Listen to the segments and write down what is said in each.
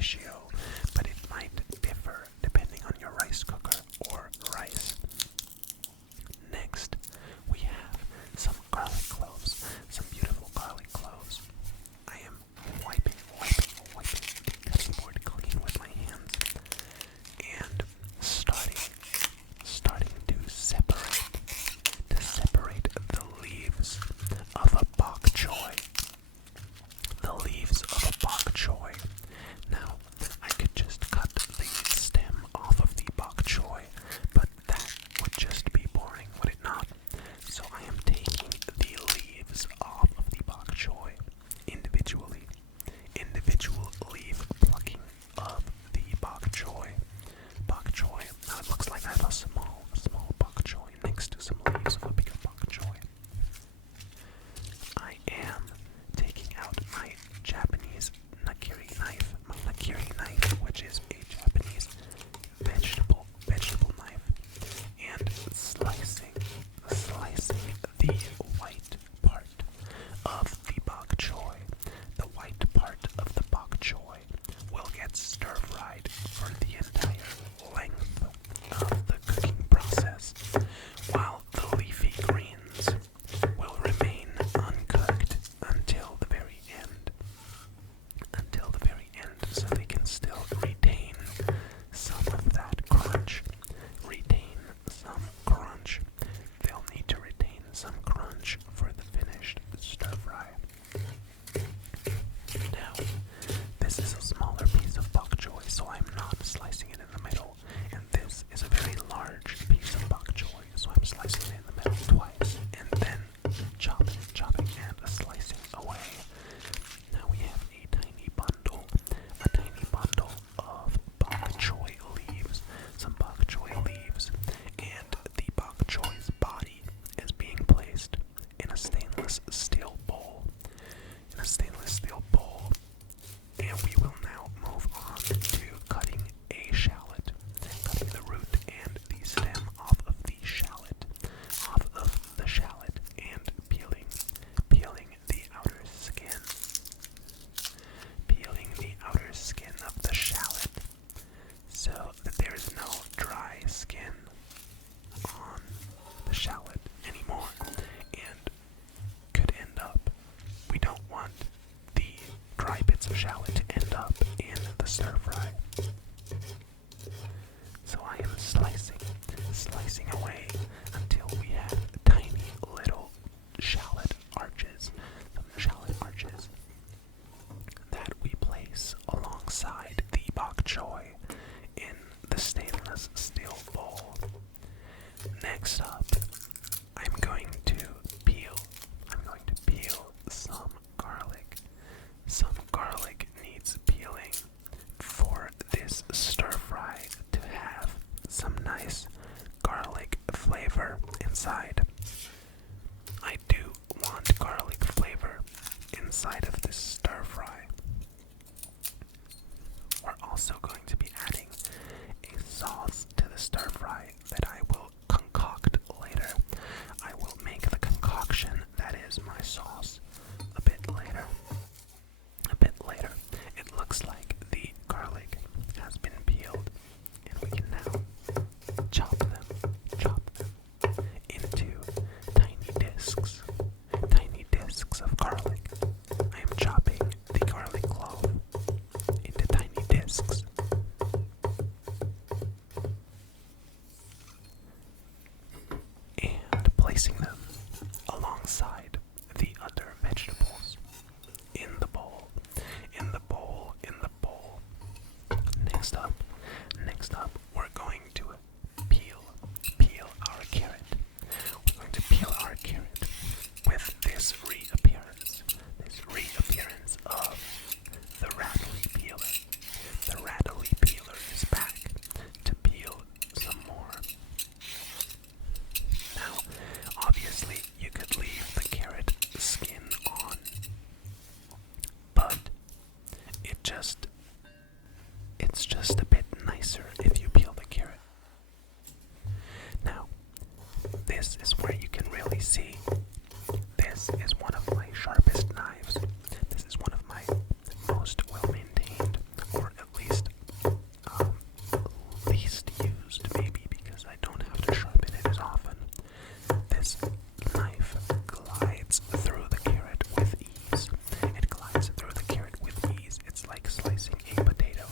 ratio, but it might differ depending on your rice cooker or rice. Next, we have some garlic cloves, some beautiful garlic cloves. I am wiping the cutting board clean with my hands and starting to separate the leaves of a bok choy. The leaves of a bok choy. Now, I could just cut the stem off of the bok choy, but that would just be boring, would it not? So I am taking the leaves off of the bok choy individually. Individual leaf plucking of the bok choy. Bok choy. Now it looks like I have a small bok choy next to some leaves of a bigger bok choy. I am taking out my Japanese nakiri knife, which is a Japanese vegetable knife, and slicing the white part of the bok choy. The white part of the bok choy will get stir-fried for the entire length of the cooking process, while the leafy greens will remain uncooked until the very end. So they can still retain some of that crunch. They'll need to retain some crunch for the finished stir fry. Now, this is a smaller piece of bok choy, so I'm not slicing it in the middle. And this is a very large piece of bok choy, so I'm slicing it in the middle twice, and then chopping and slicing away. Now we have a tiny bundle of bok choy leaves, some bok choy leaves, and the bok choy's body is being placed in a stainless steel bowl. And we will now move on to cutting a shallot, cutting the root and the stem off of the shallot, and peeling the outer skin of the shallot, so that there is no dry skin on the shallot anymore, and could end up, we don't want the dry bits of shallot to end up in the stir fry. So I am slicing away until we have tiny little shallot arches, that we place alongside the bok choy in the stainless steel bowl. Next up, I'm going to peel some garlic. Some garlic needs peeling for this stir fry to have some nice garlic flavor inside. I do want garlic flavor inside of this stir fry. We're also going to be adding a sauce to the stir fry that I will concoct later. I will make the concoction that is my sauce a bit later. It looks like the garlic has been peeled, and we can now chop them into tiny discs of garlic. I am chopping the garlic clove into tiny discs. And placing them alongside the other vegetables in the bowl. Next up, we're going to peel our carrot. We're going to peel our carrot with this reappearance of the rattly peeler. The rattly peeler is back to peel some more. Now, obviously, you could leave the carrot skin on, but it's just a bit nicer if you peel the carrot. Now, this is where you can really see. This is one of my sharpest knives. This is one of my most well-maintained, or at slicing a potato.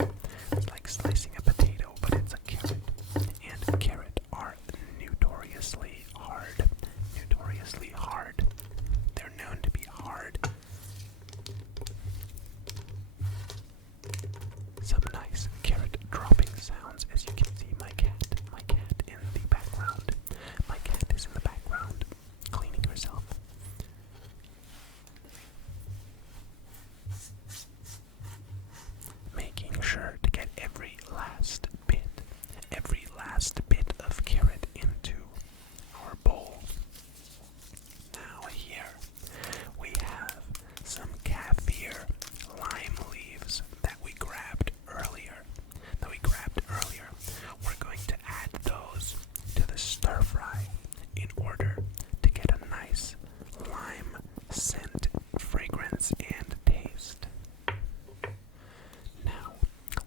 It's like slicing a potato, but it's a carrot. And carrot are notoriously hard. Notoriously hard. They're known to be hard. Some nice carrot dropping sounds, as you can see my cat in the background. My cat is in the background, cleaning herself. Making sure to get every last bit of carrot into our bowl. Now here we have some kaffir lime leaves that we grabbed earlier. We're going to add those to the stir fry in order to get a nice lime scent, fragrance, and taste. Now,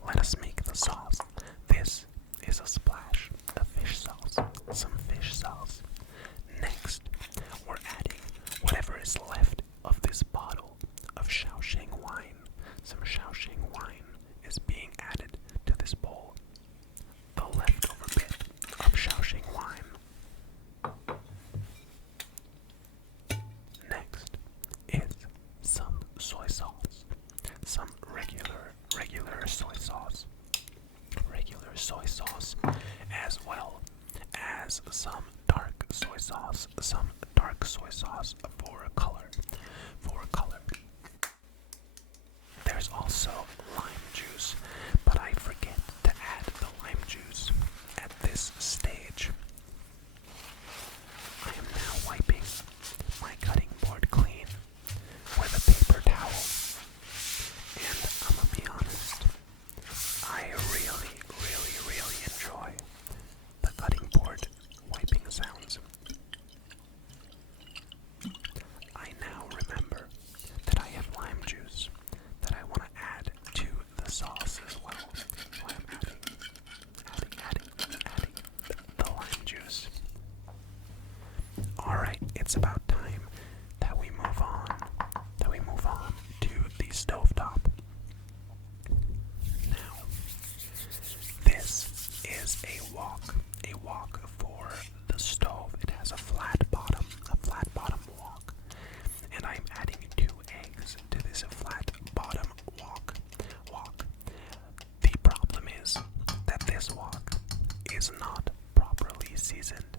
let us make the sauce. This is a splash of fish sauce, some fish sauce. Next, we're adding whatever is left of this bottle of Shaoxing wine. Some Shaoxing wine is being added to this bowl. The leftover bit of Shaoxing wine. Next is some soy sauce. Some regular soy sauce. Regular soy sauce, as well as some dark soy sauce. Some dark soy sauce for color. There's also lime juice, but I forget to add the lime juice at this stage. I am now wiping my cutting board clean with a paper towel, and I'm gonna be honest, I really enjoy the cutting board wiping sounds. I now remember that I have lime juice that I want to add to the sauce as well. So I'm adding the lime juice. Alright, it's about time that we move on to the stovetop. Now, this is a wok for the stove. It has a flat bottom wok. And I'm adding 2 eggs to this flat bottom wok. The problem is that this wok is not properly seasoned.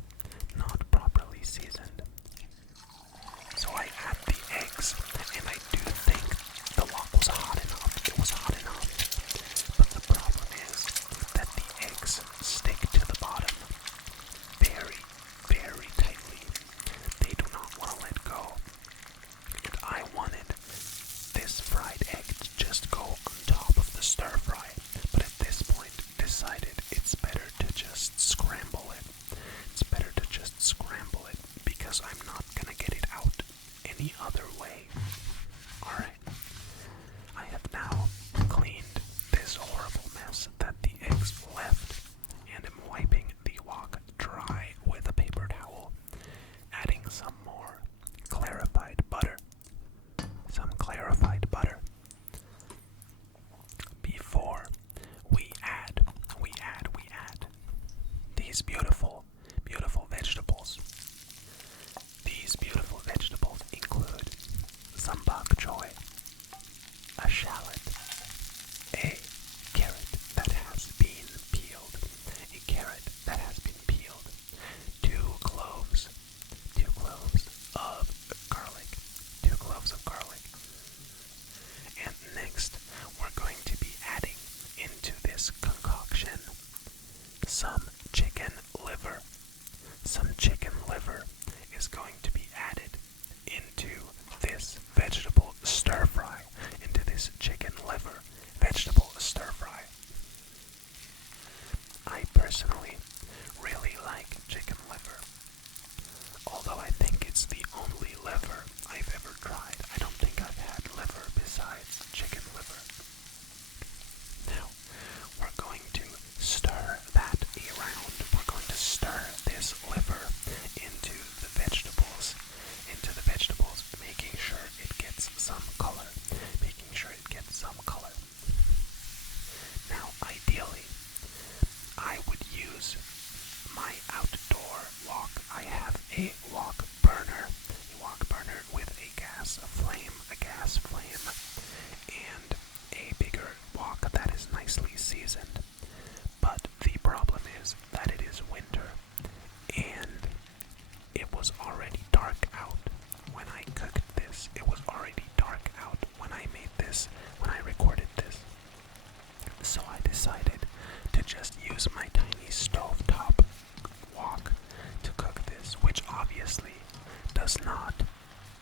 So I add the eggs, and I do think the wok was hot enough. It was hot enough. But the problem is that the eggs stick to the bottom very tightly. They do not want to let go. And I wanted this fried egg to just go on top of the stir fry, but at this point decided it's better to just scramble it. It's better use my tiny stovetop wok to cook this, which obviously does not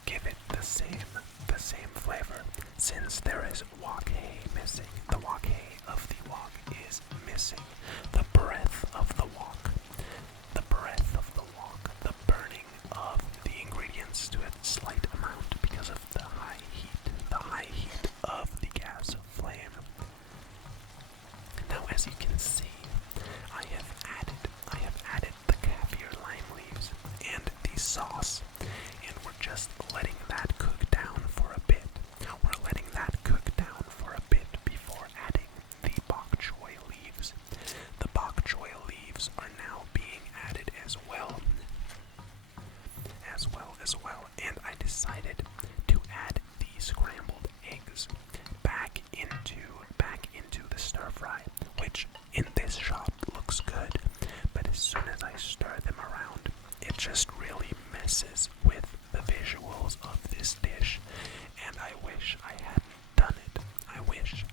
give it the same flavor, since there is wok hay missing. The wok hay of the wok is missing. The breath of the wok, the breath of the wok, the burning of the ingredients to a slight amount because of the high heat of the gas flame. Now, as you can see, I have added the kaffir lime leaves and the sauce, and we're just letting that cook down for a bit. We're letting that cook down for a bit before adding the bok choy leaves. The bok choy leaves are now being added as well, and I decided to add the scrambled eggs back into the stir fry, which in this shot looks good, but as soon as I stir them around, it just really messes with the visuals of this dish, and I wish I hadn't done it. I wish